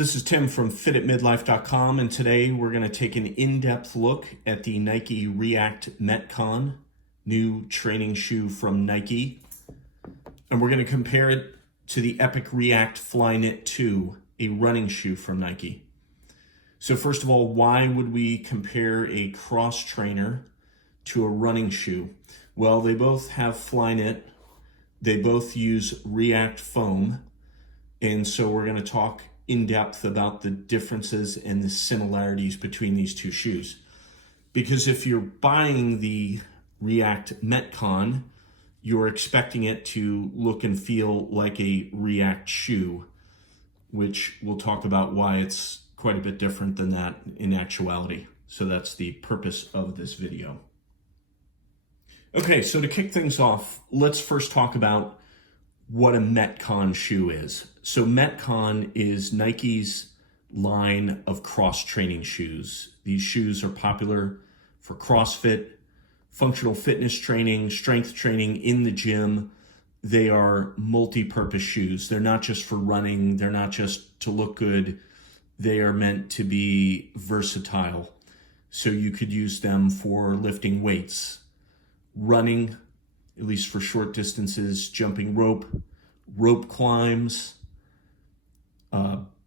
This is Tim from fititmidlife.com, and today we're going to take an in-depth look at the Nike React Metcon, new training shoe from Nike. And we're going to compare it to the Epic React Flyknit 2, a running shoe from Nike. So first of all, why would we compare a cross trainer to a running shoe? Well, they both have Flyknit. They both use React foam. And so we're going to talk in depth about the differences and the similarities between these two shoes. Because if you're buying the React Metcon, you're expecting it to look and feel like a React shoe, which we'll talk about why it's quite a bit different than that in actuality. So that's the purpose of this video. Okay, so to kick things off, let's first talk about what a Metcon shoe is. So Metcon is Nike's line of cross-training shoes. These shoes are popular for CrossFit, functional fitness training, strength training in the gym. They are multi-purpose shoes. They're not just for running. They're not just to look good. They are meant to be versatile. So you could use them for lifting weights, running, at least for short distances, jumping rope, rope climbs,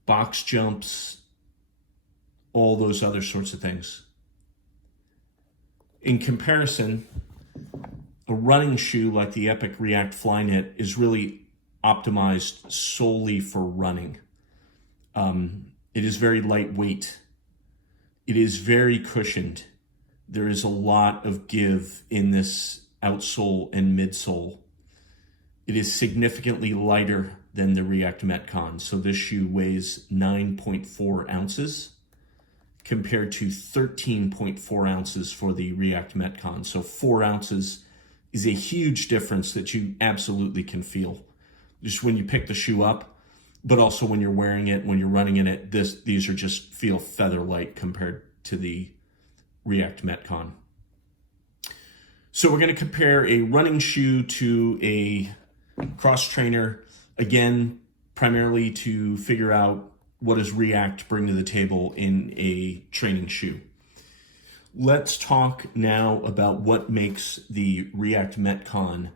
box jumps, all those other sorts of things. In comparison, a running shoe like the Epic React Flyknit is really optimized solely for running. It is very lightweight. It is very cushioned. There is a lot of give in this outsole and midsole. It is significantly lighter than the React Metcon. So this shoe weighs 9.4 ounces compared to 13.4 ounces for the React Metcon. So 4 ounces is a huge difference that you absolutely can feel just when you pick the shoe up, but also when you're wearing it, when you're running in it. These are just feel feather light compared to the React Metcon. So we're going to compare a running shoe to a cross trainer, again, primarily to figure out what does React bring to the table in a training shoe. Let's talk now about what makes the React Metcon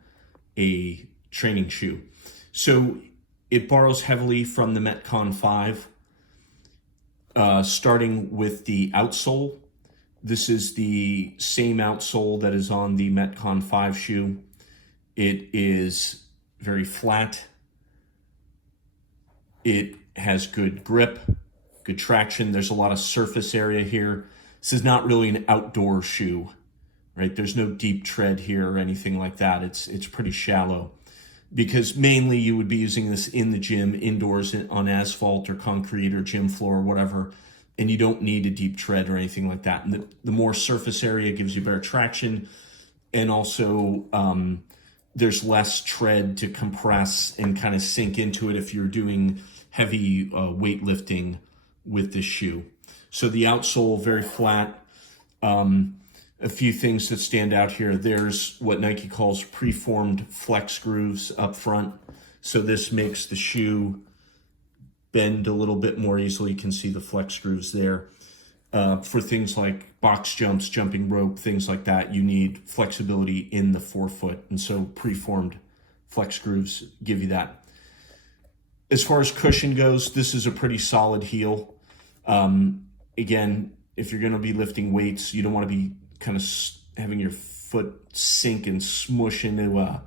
a training shoe. So it borrows heavily from the Metcon 5, starting with the outsole. This is the same outsole that is on the Metcon 5 shoe. It is very flat. It has good grip, good traction. There's a lot of surface area here. This is not really an outdoor shoe, right? There's no deep tread here or anything like that. It's pretty shallow because mainly you would be using this in the gym, indoors on asphalt or concrete or gym floor or whatever, and you don't need a deep tread or anything like that. And the more surface area gives you better traction, and also there's less tread to compress and kind of sink into it if you're doing heavy weightlifting with this shoe. So the outsole, very flat. A few things that stand out here. There's what Nike calls preformed flex grooves up front. So this makes the shoe bend a little bit more easily. You can see the flex grooves there. For things like box jumps, jumping rope, things like that, you need flexibility in the forefoot. And so preformed flex grooves give you that. As far as cushion goes, this is a pretty solid heel. Again, if you're going to be lifting weights, you don't want to be kind of having your foot sink and smush into a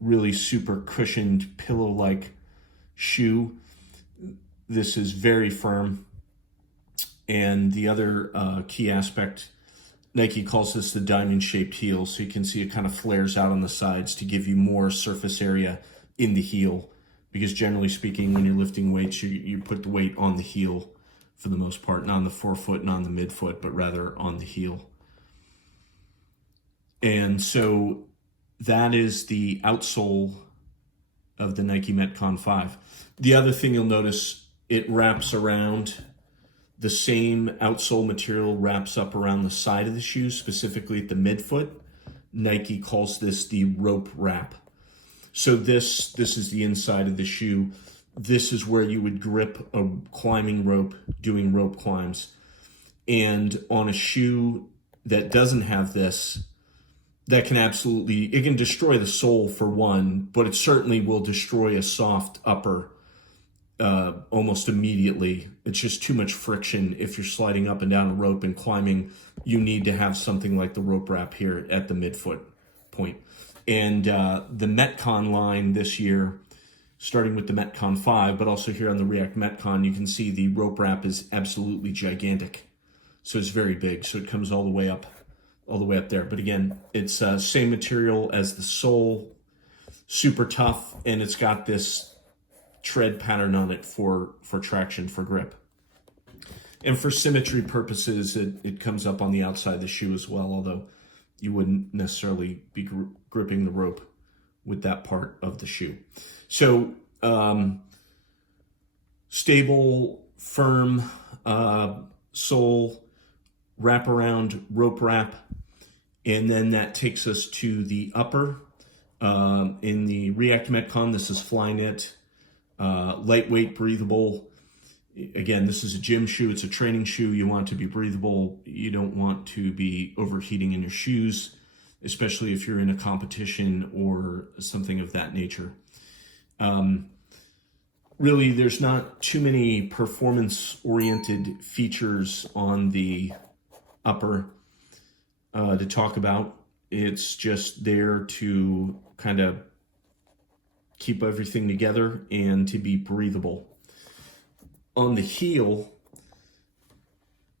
really super cushioned pillow-like shoe. This is very firm. And the other key aspect, Nike calls this the diamond-shaped heel. So you can see it kind of flares out on the sides to give you more surface area in the heel. Because generally speaking, when you're lifting weights, you put the weight on the heel for the most part, not on the forefoot, not on the midfoot, but rather on the heel. And so that is the outsole of the Nike Metcon 5. The other thing you'll notice, it wraps around. The same outsole material wraps up around the side of the shoe, specifically at the midfoot. Nike calls this the rope wrap. So this is the inside of the shoe. this is where you would grip a climbing rope doing rope climbs. And on a shoe that doesn't have this, that can absolutely, it can destroy the sole for one, but it certainly will destroy a soft upper almost immediately. It's just too much friction if you're sliding up and down a rope and climbing. You need to have something like the rope wrap here at the midfoot point. And the Metcon line this year, starting with the Metcon 5, but also here on the React Metcon, you can see the rope wrap is absolutely gigantic. So it's very big. So it comes all the way up there. But again, it's same material as the sole, super tough, and it's got this tread pattern on it for traction, for grip. And for symmetry purposes, it comes up on the outside of the shoe as well, although you wouldn't necessarily be gripping the rope with that part of the shoe. So stable, firm sole, wraparound rope wrap, and then that takes us to the upper. In the React Metcon, this is Flyknit, lightweight, breathable. Again, this is a gym shoe. It's a training shoe. You want it to be breathable. You don't want to be overheating in your shoes, especially if you're in a competition or something of that nature. Really, there's not too many performance-oriented features on the upper to talk about. It's just there to kind of keep everything together and to be breathable. On the heel,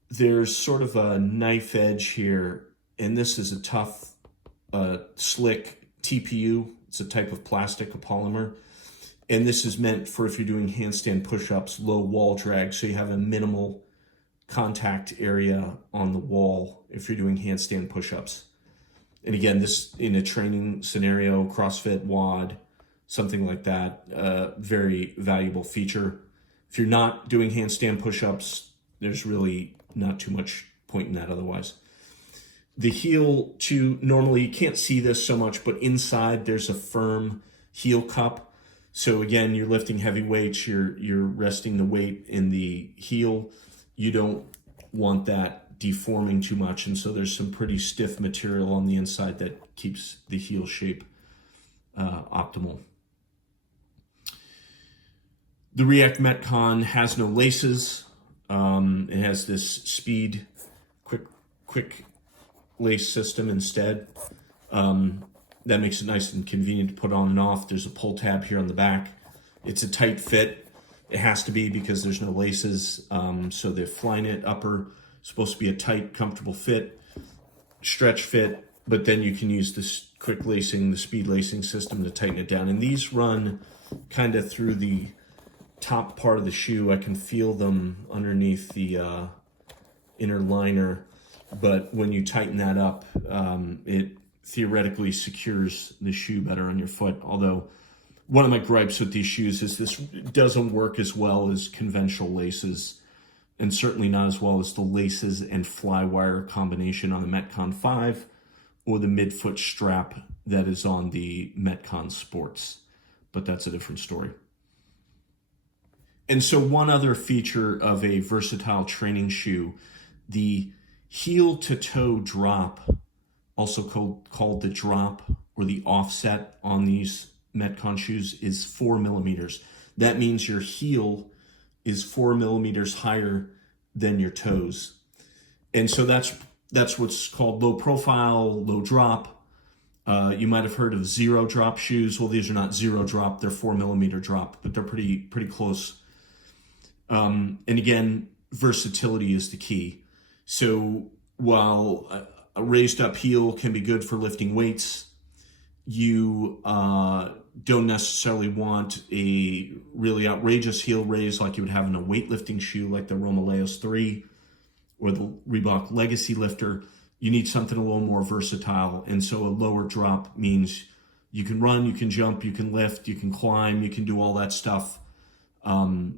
there's sort of a knife edge here, and this is a tough, slick TPU. It's a type of plastic, a polymer. And this is meant for if you're doing handstand push-ups, low wall drag, so you have a minimal contact area on the wall if you're doing handstand push-ups. And again, this in a training scenario, CrossFit, WOD, something like that, very valuable feature. If you're not doing handstand push-ups, there's really not too much point in that otherwise. The heel, too, normally you can't see this so much, but inside there's a firm heel cup. So again, you're lifting heavy weights, you're resting the weight in the heel. You don't want that deforming too much, and so there's some pretty stiff material on the inside that keeps the heel shape optimal. The React Metcon has no laces. It has this speed, quick lace system instead. That makes it nice and convenient to put on and off. There's a pull tab here on the back. It's a tight fit. It has to be because there's no laces. So the Flyknit upper is supposed to be a tight, comfortable fit, stretch fit, but then you can use this quick lacing, the speed lacing system to tighten it down. And these run kind of through the top part of the shoe. I can feel them underneath the inner liner, but when you tighten that up, it theoretically secures the shoe better on your foot. Although one of my gripes with these shoes is this doesn't work as well as conventional laces, and certainly not as well as the laces and flywire combination on the Metcon 5 or the midfoot strap that is on the Metcon Sports, but that's a different story. And so one other feature of a versatile training shoe, the heel to toe drop, also called the drop or the offset on these Metcon shoes, is 4 millimeters. That means your heel is 4 millimeters higher than your toes. And so that's what's called low profile, low drop. You might have heard of zero drop shoes. Well, these are not zero drop, they're 4 millimeter drop, but they're pretty close. And again, versatility is the key. So while a raised up heel can be good for lifting weights, you don't necessarily want a really outrageous heel raise like you would have in a weightlifting shoe like the Romaleos 3 or the Reebok Legacy Lifter. You need something a little more versatile, and so a lower drop means you can run, you can jump, you can lift, you can climb, you can do all that stuff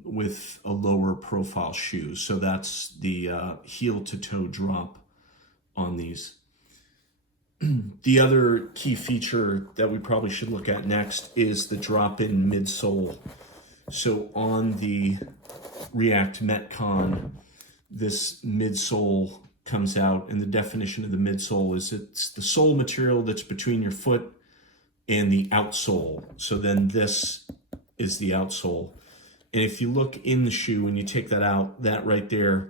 with a lower profile shoe. So that's the heel to toe drop on these. The other key feature that we probably should look at next is the drop-in midsole So on the React Metcon, this midsole comes out, and the definition of the midsole is it's the sole material that's between your foot and the outsole. So then this is the outsole. And if you look in the shoe and you take that out, that right there,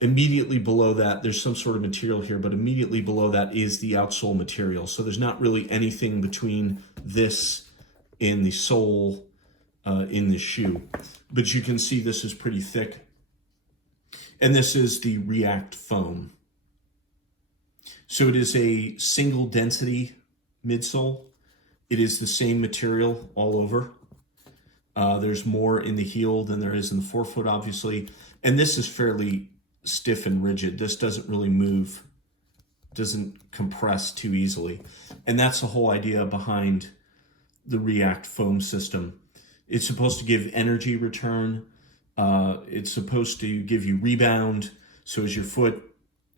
immediately below that, there's some sort of material here, but immediately below that is the outsole material. So there's not really anything between this and the sole in the shoe. But you can see this is pretty thick. And this is the React foam. So it is a single density midsole. It is the same material all over. There's more in the heel than there is in the forefoot, obviously. And this is fairly stiff and rigid. This doesn't really move, doesn't compress too easily. And that's the whole idea behind the React foam system. It's supposed to give energy return. It's supposed to give you rebound. So as your foot,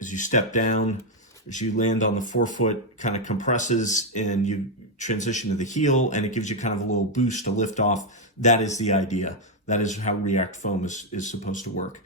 as you step down, as you land on the forefoot, kind of compresses and you transition to the heel, and it gives you kind of a little boost, a lift off. That is the idea. That is how React foam is supposed to work.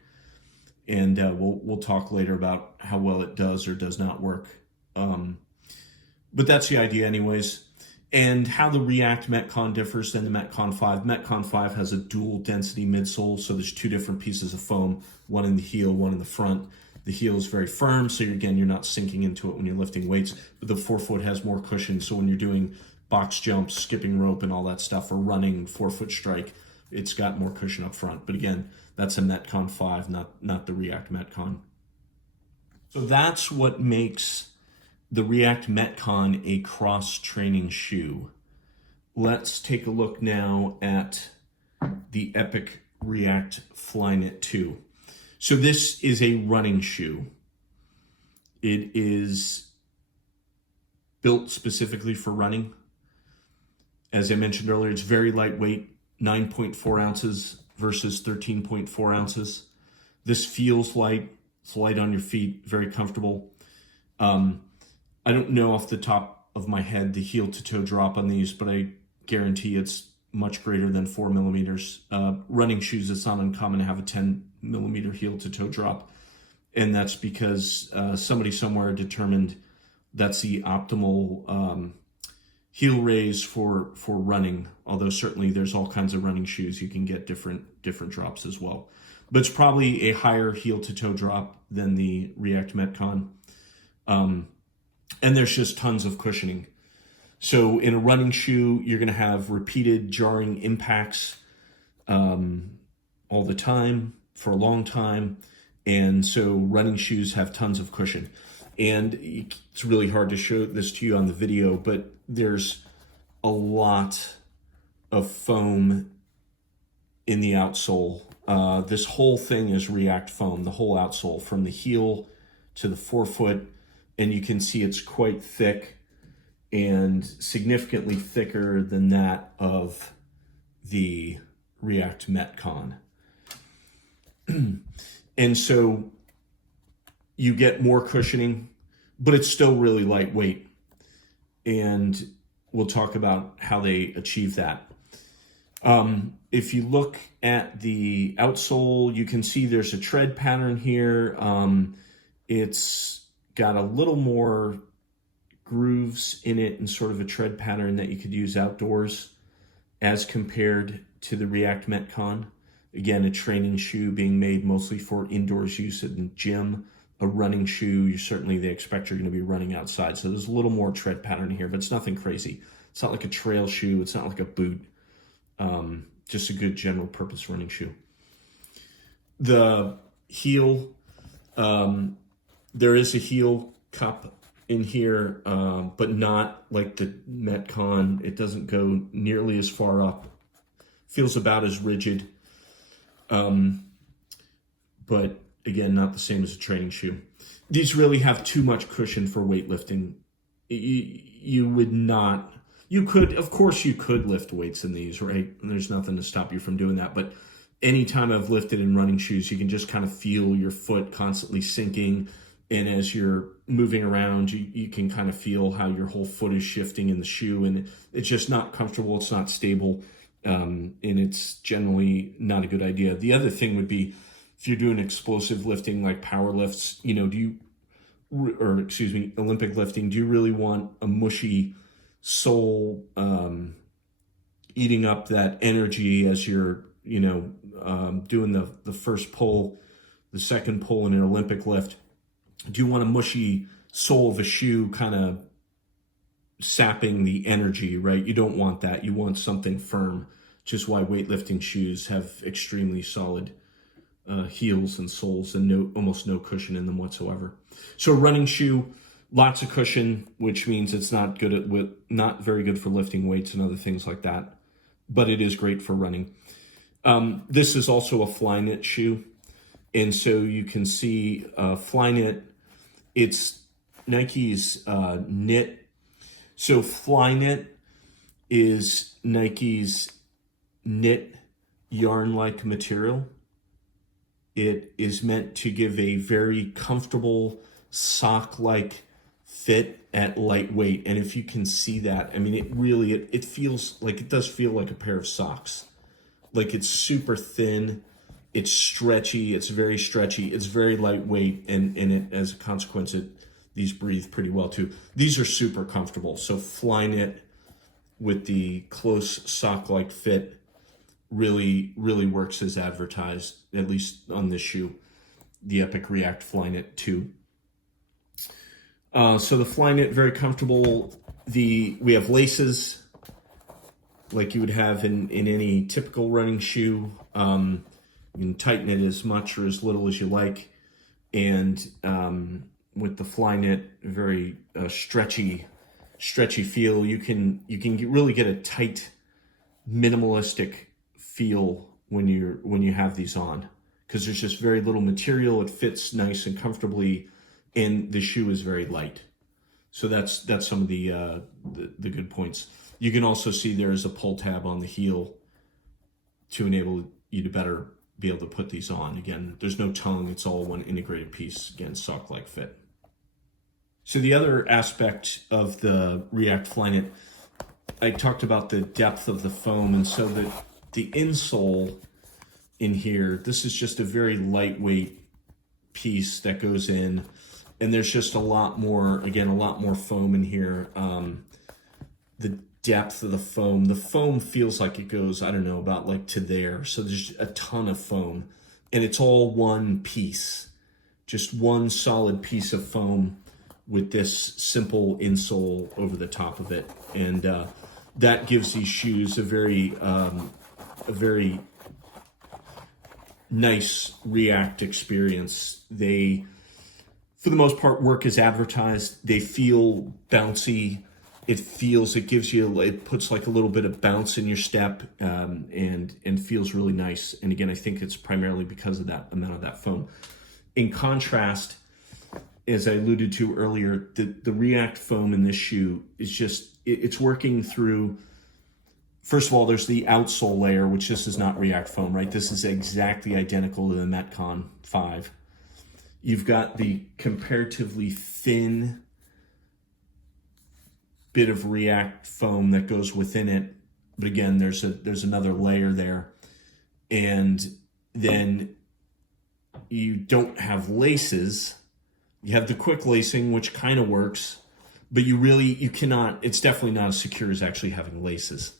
And we'll talk later about how well it does or does not work. But that's the idea anyways. And how the React Metcon differs than the Metcon 5. Metcon 5 has a dual density midsole, so there's two different pieces of foam, one in the heel, one in the front. The heel is very firm, so you're not sinking into it when you're lifting weights, but the forefoot has more cushion, so when you're doing box jumps, skipping rope, and all that stuff, or running forefoot strike, it's got more cushion up front. But again, that's a Metcon 5, not the React Metcon. So that's what makes the React Metcon a cross-training shoe. Let's take a look now at the Epic React Flyknit 2. So this is a running shoe. It is built specifically for running. As I mentioned earlier, it's very lightweight, 9.4 ounces versus 13.4 ounces. This feels light. It's light on your feet, very comfortable. I don't know off the top of my head the heel to toe drop on these, but I guarantee it's much greater than 4 millimeters. Running shoes, it's not uncommon to have a 10 millimeter heel to toe drop. And that's because somebody somewhere determined that's the optimal heel raise for running. Although certainly there's all kinds of running shoes. You can get different drops as well. But it's probably a higher heel to toe drop than the React Metcon. And there's just tons of cushioning. So in a running shoe, you're going to have repeated jarring impacts all the time for a long time. And so running shoes have tons of cushion. And it's really hard to show this to you on the video, but there's a lot of foam in the outsole. This whole thing is React foam, the whole outsole from the heel to the forefoot. And you can see it's quite thick and significantly thicker than that of the React Metcon. And so you get more cushioning, but it's still really lightweight. And we'll talk about how they achieve that. If you look at the outsole, you can see there's a tread pattern here. It's got a little more grooves in it and sort of a tread pattern that you could use outdoors as compared to the React Metcon. Again, a training shoe being made mostly for indoors use in the gym. A running shoe, they expect you're going to be running outside. So there's a little more tread pattern here, but it's nothing crazy. It's not like a trail shoe. It's not like a boot. Just a good general purpose running shoe. The heel, there is a heel cup in here, but not like the Metcon. It doesn't go nearly as far up. Feels about as rigid. But again, not the same as a training shoe. These really have too much cushion for weightlifting. Of course you could lift weights in these, right? And there's nothing to stop you from doing that. But anytime I've lifted in running shoes, you can just kind of feel your foot constantly sinking. And as you're moving around, you can kind of feel how your whole foot is shifting in the shoe. And it's just not comfortable. It's not stable. and it's generally not a good idea. The other thing would be if you're doing explosive lifting like power lifts, Olympic lifting, do you really want a mushy sole eating up that energy as you're, doing the first pull, the second pull in an Olympic lift? Do you want a mushy sole of a shoe kind of sapping the energy, right? You don't want that. You want something firm, which is why weightlifting shoes have extremely solid heels and soles and almost no cushion in them whatsoever. So a running shoe, lots of cushion, which means it's not very good for lifting weights and other things like that, but it is great for running. This is also a Flyknit shoe, and so you can see Flyknit. It's Nike's knit. So Flyknit is Nike's knit yarn-like material. It is meant to give a very comfortable sock-like fit at lightweight. And if you can see that, I mean, it feels like, it does feel like a pair of socks. Like it's super thin, it's stretchy, it's very stretchy, it's very lightweight, and as a consequence, these breathe pretty well too. These are super comfortable. So Flyknit with the close sock-like fit really works as advertised, at least on this shoe, the Epic React Flyknit 2. So the Flyknit, very comfortable. We have laces like you would have in any typical running shoe. You can tighten it as much or as little as you like. And with the Flyknit, very stretchy feel. You can really get a tight, minimalistic feel when you have these on, because there's just very little material. It fits nice and comfortably, and the shoe is very light. So that's some of the good points. You can also see there is a pull tab on the heel to enable you to better be able to put these on. Again, there's no tongue, it's all one integrated piece. Again, sock-like fit. So the other aspect of the React Flyknit, I talked about the depth of the foam, and so the insole in here, this is just a very lightweight piece that goes in, and there's just a lot more foam in here. The depth of the foam feels like it goes, I don't know, about like to there. So there's a ton of foam, and it's all one piece, just one solid piece of foam with this simple insole over the top of it. And that gives these shoes a very nice React experience. They, for the most part, work as advertised. They feel bouncy. It puts like a little bit of bounce in your step, and feels really nice. And again, I think it's primarily because of that amount of that foam. In contrast, as I alluded to earlier, the React foam in this shoe is just, it's working through, first of all, there's the outsole layer, which this is not React foam, right? This is exactly identical to the Metcon 5. You've got the comparatively thin bit of React foam that goes within it, but again, there's another layer there. And then you don't have laces. You have the quick lacing, which kind of works, but you cannot, it's definitely not as secure as actually having laces.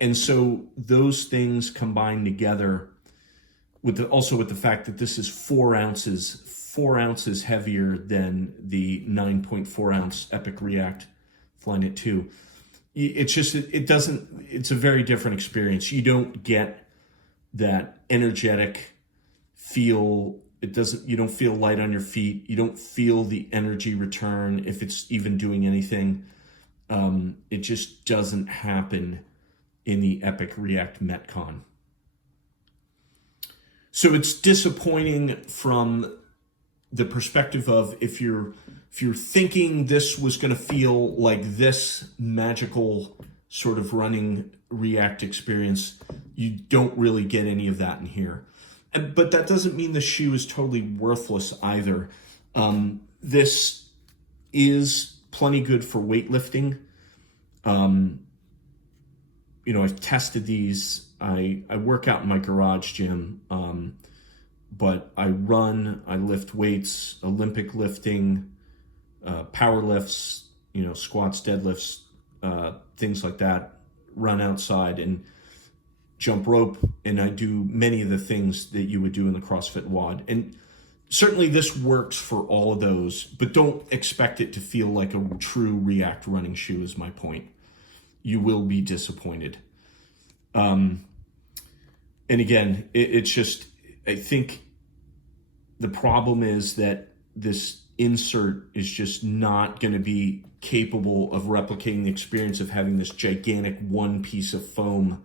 And so those things combined together with the fact that this is 4 ounces heavier than the 9.4 ounce Epic React Flyknit 2. It's a very different experience. You don't get that energetic feel. You don't feel light on your feet. You don't feel the energy return if it's even doing anything. It just doesn't happen in the Epic React Metcon. So it's disappointing from the perspective of if you're thinking this was going to feel like this magical sort of running React experience, you don't really get any of that in here. But that doesn't mean the shoe is totally worthless either. This is plenty good for weightlifting. I've tested these. I work out in my garage gym, but I run, I lift weights, Olympic lifting, power lifts, squats, deadlifts, things like that, run outside and jump rope. And I do many of the things that you would do in the CrossFit WOD. And certainly this works for all of those, but don't expect it to feel like a true React running shoe is my point. You will be disappointed. And again, it's just, I think the problem is that this insert is just not going to be capable of replicating the experience of having this gigantic one piece of foam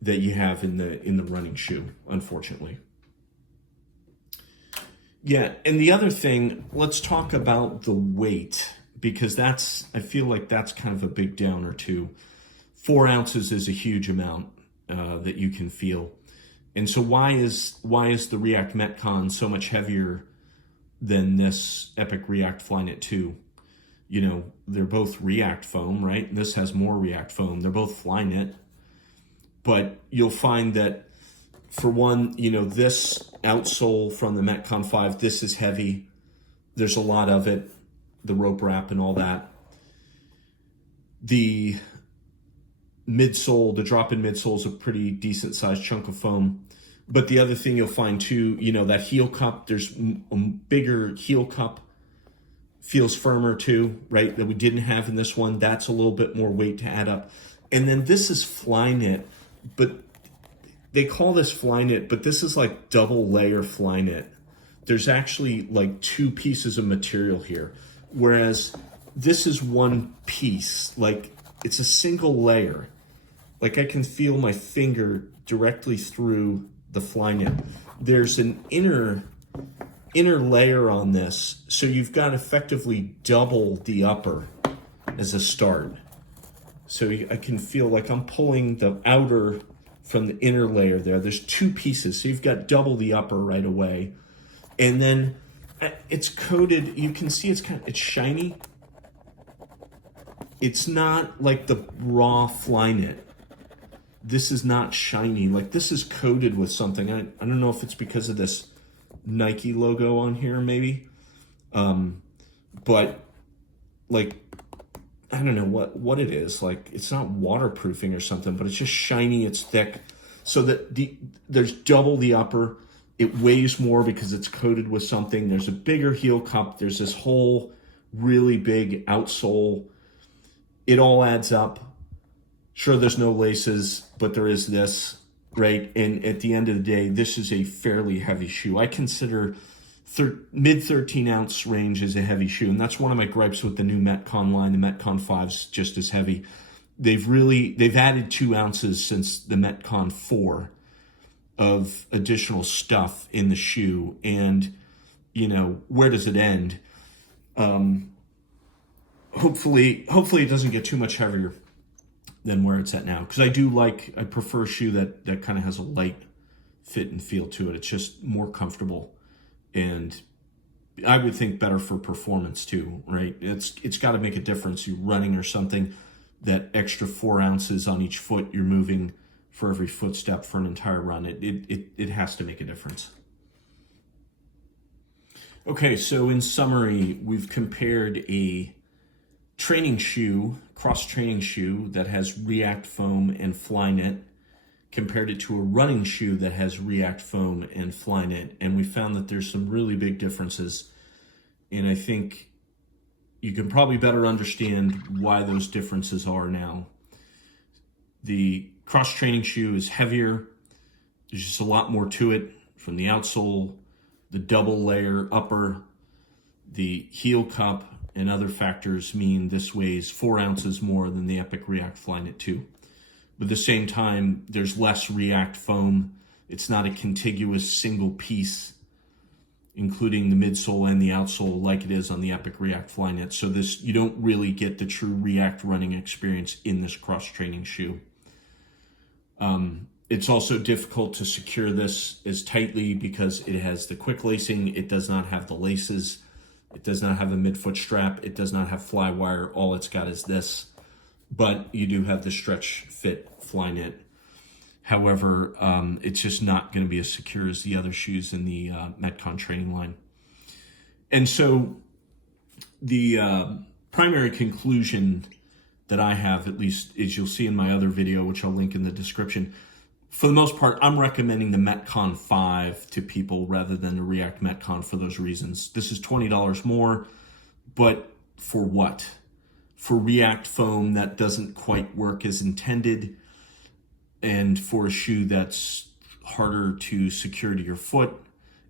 that you have in the running shoe, unfortunately. Yeah, and the other thing, let's talk about the weight, because I feel like that's kind of a big downer too. 4 ounces is a huge amount that you can feel. And so why is the React Metcon so much heavier than this Epic React Flyknit 2? They're both React foam, right? This has more React foam. They're both Flyknit. But you'll find that, for one, this outsole from the Metcon 5, this is heavy. There's a lot of it, the rope wrap and all that. The midsole, the drop-in midsole is a pretty decent sized chunk of foam. But the other thing you'll find too, that heel cup, there's a bigger heel cup, feels firmer too, right? That we didn't have in this one. That's a little bit more weight to add up. And then this is Flyknit, but they call this Flyknit, but this is like double layer Flyknit. There's actually like 2 pieces of material here, whereas this is one piece, like it's a single layer. Like I can feel my finger directly through the Flyknit. There's an inner layer on this, so you've got effectively double the upper as a start. So I can feel like I'm pulling the outer from the inner layer there. There's 2 pieces, so you've got double the upper right away. And then it's coated, you can see it's shiny. It's not like the raw Flyknit. This is not shiny. Like this is coated with something. I don't know if it's because of this Nike logo on here, maybe. But like, I don't know what it is. Like it's not waterproofing or something, but it's just shiny, it's thick. So that there's double the upper. It weighs more because it's coated with something. There's a bigger heel cup. There's this whole really big outsole. It all adds up. Sure, there's no laces, but there is this, right? And at the end of the day, this is a fairly heavy shoe. I consider mid 13 ounce range is a heavy shoe. And that's one of my gripes with the new Metcon line. The Metcon 5's just as heavy. They've added 2 ounces since the Metcon 4 of additional stuff in the shoe. And, where does it end? Hopefully it doesn't get too much heavier than where it's at now. Because I prefer a shoe that kind of has a light fit and feel to it. It's just more comfortable. And I would think better for performance too, right? It's got to make a difference. You're running or something, that extra 4 ounces on each foot you're moving for every footstep for an entire run. It has to make a difference. Okay, so in summary, we've compared a training shoe, cross-training shoe that has React foam and Flyknit, compared it to a running shoe that has React foam and Flyknit, and we found that there's some really big differences. And I think you can probably better understand why those differences are now. The cross-training shoe is heavier. There's just a lot more to it, from the outsole, the double layer upper, the heel cup, and other factors mean this weighs 4 ounces more than the Epic React Flyknit 2. But at the same time, there's less React foam. It's not a contiguous single piece, including the midsole and the outsole, like it is on the Epic React Flyknit. So you don't really get the true React running experience in this cross-training shoe. It's also difficult to secure this as tightly because it has the quick lacing. It does not have the laces. It does not have a midfoot strap. It does not have fly wire. All it's got is this, but you do have the stretch fit Flyknit. However, it's just not going to be as secure as the other shoes in the Metcon training line. And so the primary conclusion that I have, at least, is you'll see in my other video, which I'll link in the description. For the most part, I'm recommending the Metcon 5 to people rather than the React Metcon for those reasons. This is $20 more, but for what? For React foam that doesn't quite work as intended, and for a shoe that's harder to secure to your foot,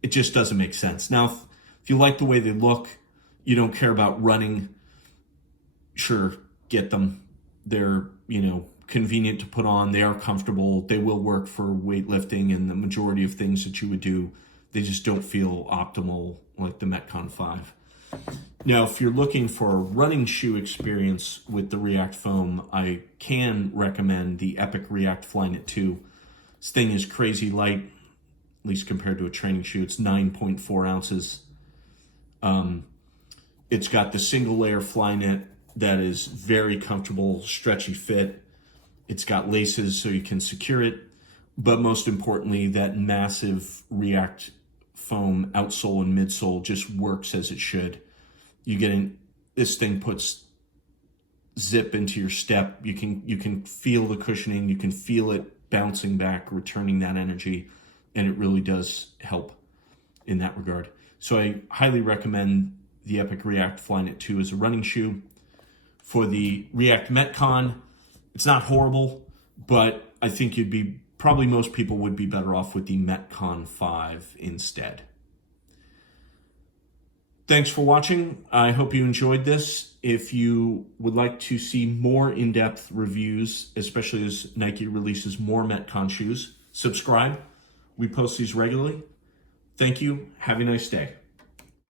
it just doesn't make sense. Now, if you like the way they look, you don't care about running, sure, get them. They're, convenient to put on. They are comfortable. They will work for weightlifting and the majority of things that you would do. They just don't feel optimal like the Metcon 5. Now, if you're looking for a running shoe experience with the React foam, I can recommend the Epic React Flyknit 2. This thing is crazy light, at least compared to a training shoe. It's 9.4 ounces. It's got the single layer Flyknit that is very comfortable, stretchy fit. It's got laces so you can secure it. But most importantly, that massive React foam outsole and midsole just works as it should. This thing puts zip into your step. You can feel the cushioning. You can feel it bouncing back, returning that energy, and it really does help in that regard. So I highly recommend the Epic React Flyknit 2 as a running shoe. For the React Metcon, it's not horrible, but I think probably most people would be better off with the Metcon 5 instead. Thanks for watching. I hope you enjoyed this. If you would like to see more in-depth reviews, especially as Nike releases more Metcon shoes, subscribe. We post these regularly. Thank you. Have a nice day.